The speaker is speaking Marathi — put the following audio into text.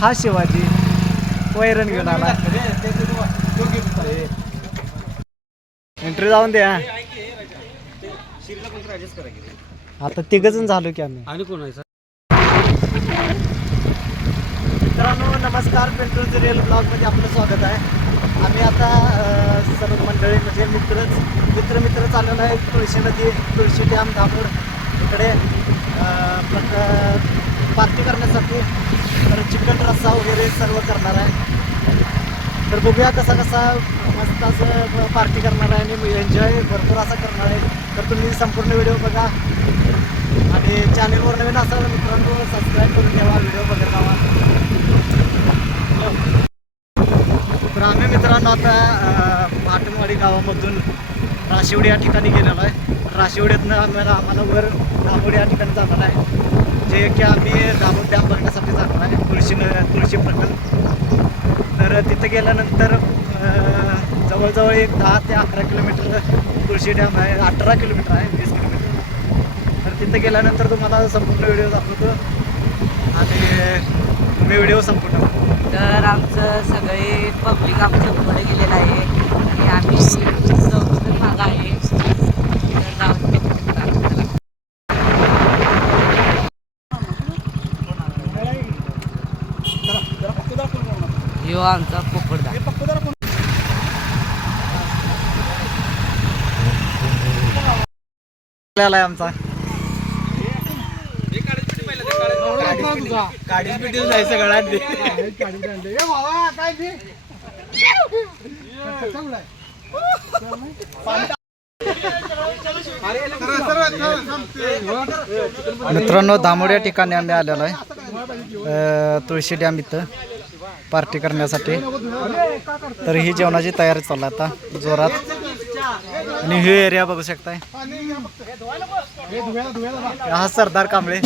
हा शिवाजी वैरण घेऊन आला. एंट्री जाऊन द्या. आता तिघजण झालो की आम्ही. आणि कोण आहे सर? मित्रांनो नमस्कार. पेट्रोल रेल ब्लॉगमध्ये आपलं स्वागत आहे. आम्ही आता सर्व मंडळी म्हणजे मित्र चाललेलो आहे तुळशी नदी, तुळशी डॅम, धामूर इकडे पार्टी करण्यासाठी. तर चिकन रस्सा वगैरे सर्व करणार आहे. तर बघूया कसा मस्त असं पार्टी करणार आहे आणि एन्जॉय भरपूर असा करणार आहे. तर तुम्ही संपूर्ण व्हिडिओ बघा आणि चॅनलवर नवीन असाल मित्रांनो सबस्क्राईब करून ठेवा, व्हिडिओ बघत राहा. तर आम्ही मित्रांनो आता पाटणवाडी गावामधून राशिवडी या ठिकाणी गेलेलो आहे. राशिवडीतनं आम्हाला वर दामोड या ठिकाणी जाणार आहे, जे की आम्ही दामोड डॅम बघण्यासाठी जाणार आहे, तुळशी प्रकल्प. तर तिथं गेल्यानंतर जवळजवळ एक 10 ते 11 किलोमीटर तुळशी डॅम आहे. 18 किलोमीटर आहे, 20 किलोमीटर. तर तिथं गेल्यानंतर तुम्हाला संपूर्ण व्हिडिओ दाखवतो आणि तुम्ही व्हिडिओ संपूर्ण. तर आमचं सगळे पब्लिक आमच्या पुढे गेलेलं आहे आणि आम्ही चौथं भाग आहे. यो आमचा पोपडदा आहे आमचा. काढीच पिटी जायचं गळ्यात. मित्रांनो दामोड या ठिकाणी आम्ही आलेलो आहे तुळशी डॅम इथं पार्टी करण्यासाठी. तर ही जेवणाची तयारी चालू आहे आता जोरात. आणि ही एरिया बघू शकताय, हा सरदार कांबळे.